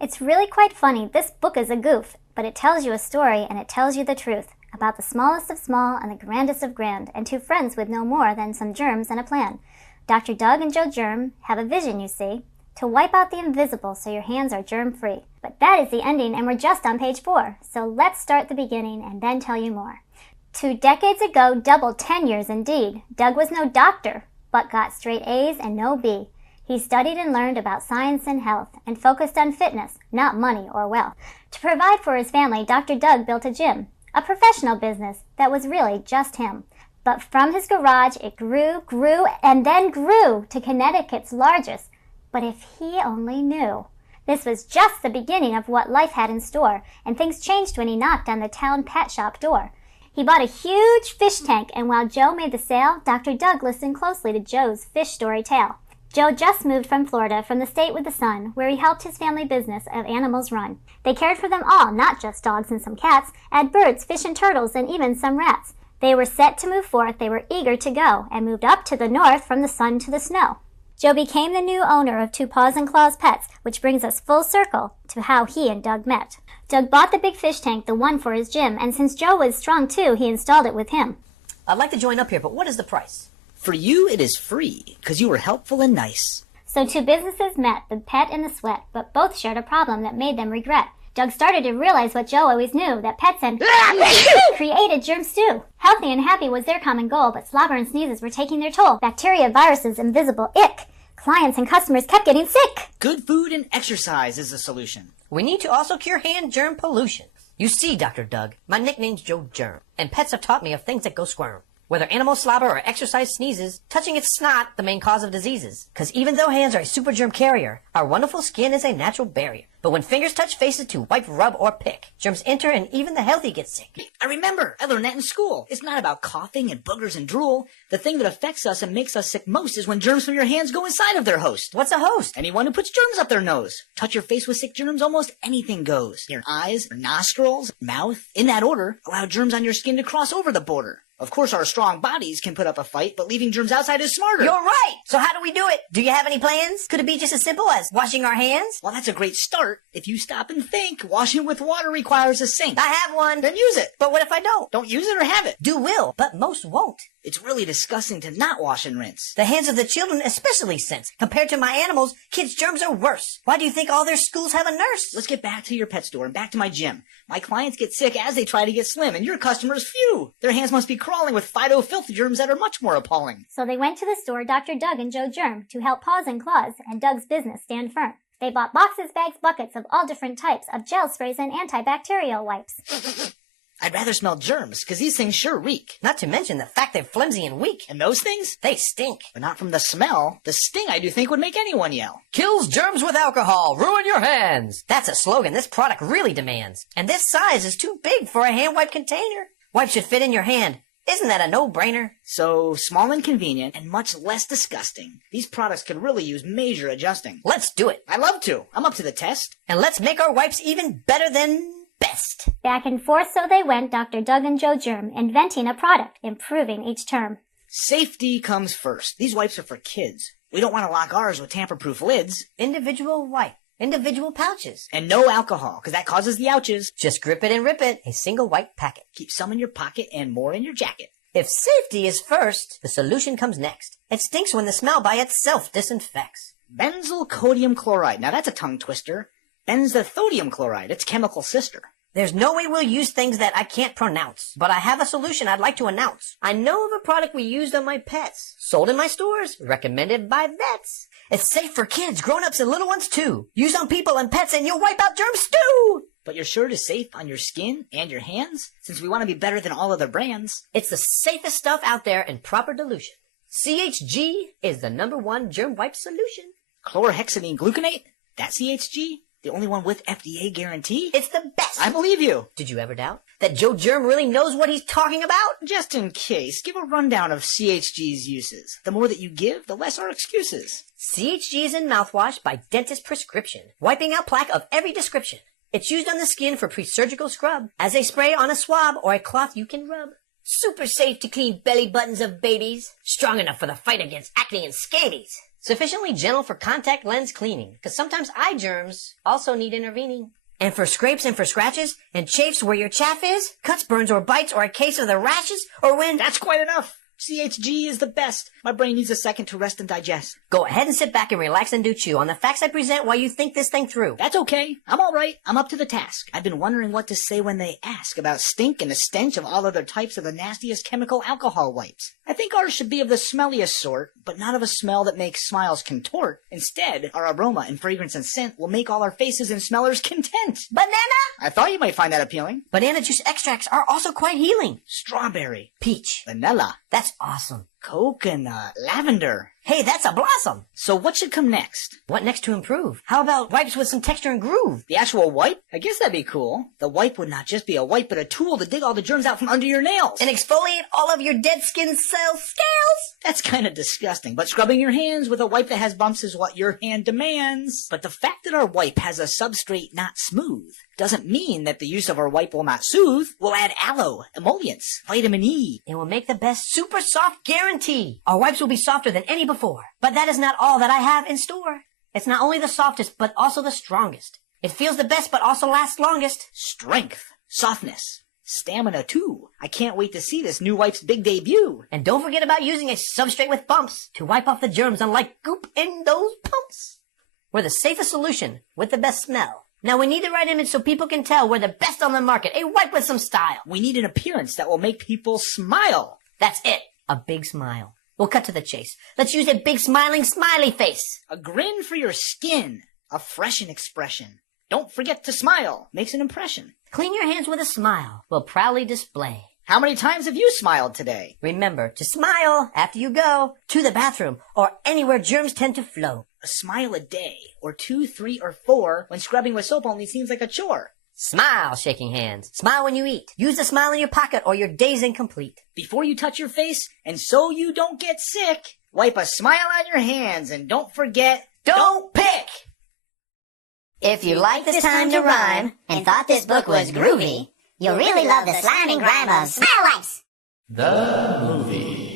It's really quite funny. This book is a goof, but it tells you a story and it tells you the truth about the smallest of small and the grandest of grand, and two friends with no more than some germs and a plan. Dr. Doug and Joe Germ have a vision, you see, to wipe out the invisible so your hands are germ-free. But that is the ending, and we're just on page 4. So let's start the beginning and then tell you more. 2 decades ago, double 10 years indeed, Doug was no doctor, but got straight A's and no B. He studied and learned about science and health and focused on fitness, not money or wealth. To provide for his family, Dr. Doug built a gym, a professional business that was really just him. But from his garage, it grew, and then grew to Connecticut's largest. But if he only knew. This was just the beginning of what life had in store, and things changed when he knocked on the town pet shop door. He bought a huge fish tank, and while Joe made the sale, Dr. Doug listened closely to Joe's fish story tale. Joe just moved from Florida, from the state with the sun, where he helped his family business of animals run. They cared for them all, not just dogs and some cats, add birds, fish and turtles, and even some rats. They were set to move forth, they were eager to go, and moved up to the north from the sun to the snow. Joe became the new owner of Two Paws and Claws Pets, which brings us full circle to how he and Doug met. Doug bought the big fish tank, the one for his gym, and since Joe was strong too, he installed it with him. I'd like to join up here, but what is the price? For you, it is free, because you were helpful and nice. So two businesses met, the pet and the sweat, but both shared a problem that made them regret. Doug started to realize what Joe always knew, that pets and created germ stew. Healthy and happy was their common goal, but slobber and sneezes were taking their toll. Bacteria, viruses, invisible ick. Clients and customers kept getting sick. Good food and exercise is the solution. We need to also cure hand germ pollution. You see, Dr. Doug, my nickname's Joe Germ, and pets have taught me of things that go squirm. Whether animal slobber or exercise sneezes, touching it's not the main cause of diseases. Cause even though hands are a super germ carrier, our wonderful skin is a natural barrier. But when fingers touch faces to wipe, rub, or pick, germs enter and even the healthy get sick. I remember, I learned that in school. It's not about coughing and boogers and drool. The thing that affects us and makes us sick most is when germs from your hands go inside of their host. What's a host? Anyone who puts germs up their nose. Touch your face with sick germs, almost anything goes. Your eyes, your nostrils, mouth, in that order, allow germs on your skin to cross over the border. Of course, our strong bodies can put up a fight, but leaving germs outside is smarter. You're right! So how do we do it? Do you have any plans? Could it be just as simple as washing our hands? Well, that's a great start. If you stop and think, washing with water requires a sink. I have one. Then use it. But what if I don't? Don't use it or have it. Do will, but most won't. It's really disgusting to not wash and rinse. The hands of the children especially sense. Compared to my animals, kids' germs are worse. Why do you think all their schools have a nurse? Let's get back to your pet store and back to my gym. My clients get sick as they try to get slim, and your customers, phew! Their hands must be crawling with phyto-filth germs that are much more appalling. So they went to the store, Dr. Doug and Joe Germ, to help Paws and Claws and Doug's business stand firm. They bought boxes, bags, buckets of all different types of gel sprays and antibacterial wipes. I'd rather smell germs, because these things sure reek. Not to mention the fact they're flimsy and weak. And those things? They stink. But not from the smell. The sting, I do think, would make anyone yell. Kills germs with alcohol. Ruin your hands. That's a slogan this product really demands. And this size is too big for a hand wipe container. Wipes should fit in your hand. Isn't that a no-brainer? So, small and convenient, and much less disgusting. These products could really use major adjusting. Let's do it. I'd love to. I'm up to the test. And let's make our wipes even better than best. Back and forth so they went, Dr. Doug and Joe Germ, inventing a product, improving each term. Safety comes first. These wipes are for kids. We don't want to lock ours with tamper-proof lids. Individual wipe. Individual pouches. And no alcohol, because that causes the ouches. Just grip it and rip it. A single white packet. Keep some in your pocket and more in your jacket. If safety is first, the solution comes next. It stinks when the smell by itself disinfects. Benzalkonium chloride. Now that's a tongue twister. Benzethonium chloride. It's chemical sister. There's no way we'll use things that I can't pronounce, but I have a solution I'd like to announce. I know of a product we used on my pets, sold in my stores, recommended by vets. It's safe for kids, grown-ups, and little ones too. Use on people and pets and you'll wipe out germs too! But you're sure it is safe on your skin and your hands? Since we want to be better than all other brands. It's the safest stuff out there in proper dilution. CHG is the #1 germ wipe solution. Chlorhexidine gluconate? That CHG? The only one with FDA guarantee? It's the best! I believe you! Did you ever doubt that Joe Germ really knows what he's talking about? Just in case, give a rundown of CHG's uses. The more that you give, the less our excuses. CHG is in mouthwash by dentist prescription, wiping out plaque of every description. It's used on the skin for pre-surgical scrub, as a spray on a swab or a cloth you can rub. Super safe to clean belly buttons of babies, strong enough for the fight against acne and scabies. Sufficiently gentle for contact lens cleaning, because sometimes eye germs also need intervening. And for scrapes and for scratches, and chafes where your chaff is, cuts, burns, or bites, or a case of the rashes, or when... That's quite enough. CHG is the best. My brain needs a second to rest and digest. Go ahead and sit back and relax and do chew on the facts I present while you think this thing through. That's okay. I'm all right. I'm up to the task. I've been wondering what to say when they ask about stink and the stench of all other types of the nastiest chemical alcohol wipes. I think ours should be of the smelliest sort, but not of a smell that makes smiles contort. Instead, our aroma and fragrance and scent will make all our faces and smellers content. Banana! I thought you might find that appealing. Banana juice extracts are also quite healing. Strawberry. Peach. Vanilla. That's awesome. Coconut. Lavender. Hey, that's a blossom. So what should come next? What next to improve? How about wipes with some texture and groove? The actual wipe? I guess that'd be cool. The wipe would not just be a wipe, but a tool to dig all the germs out from under your nails. And exfoliate all of your dead skin cells scales? That's kind of disgusting, but scrubbing your hands with a wipe that has bumps is what your hand demands. But the fact that our wipe has a substrate not smooth doesn't mean that the use of our wipe will not soothe. We'll add aloe, emollients, vitamin E. It will make the best super soft guarantee. Our wipes will be softer than any before. But that is not all that I have in store. It's not only the softest, but also the strongest. It feels the best, but also lasts longest. Strength, softness, stamina too. I can't wait to see this new wipe's big debut. And don't forget about using a substrate with bumps to wipe off the germs, unlike goop in those pumps. We're the safest solution with the best smell. Now we need the right image so people can tell we're the best on the market. A wipe with some style. We need an appearance that will make people smile. That's it. A big smile. We'll cut to the chase. Let's use a big smiling smiley face. A grin for your skin. A freshen expression. Don't forget to smile. Makes an impression. Clean your hands with a smile. We'll proudly display. How many times have you smiled today? Remember to smile after you go to the bathroom or anywhere germs tend to flow. A smile a day, or 2, 3, or 4, when scrubbing with soap only seems like a chore. Smile, shaking hands. Smile when you eat. Use the smile in your pocket or your day's incomplete. Before you touch your face, and so you don't get sick, wipe a smile on your hands, and don't forget, don't pick! If you like this time to rhyme and thought this book was groovy, you'll really love the slime and grime of Smile Wipes! The movie.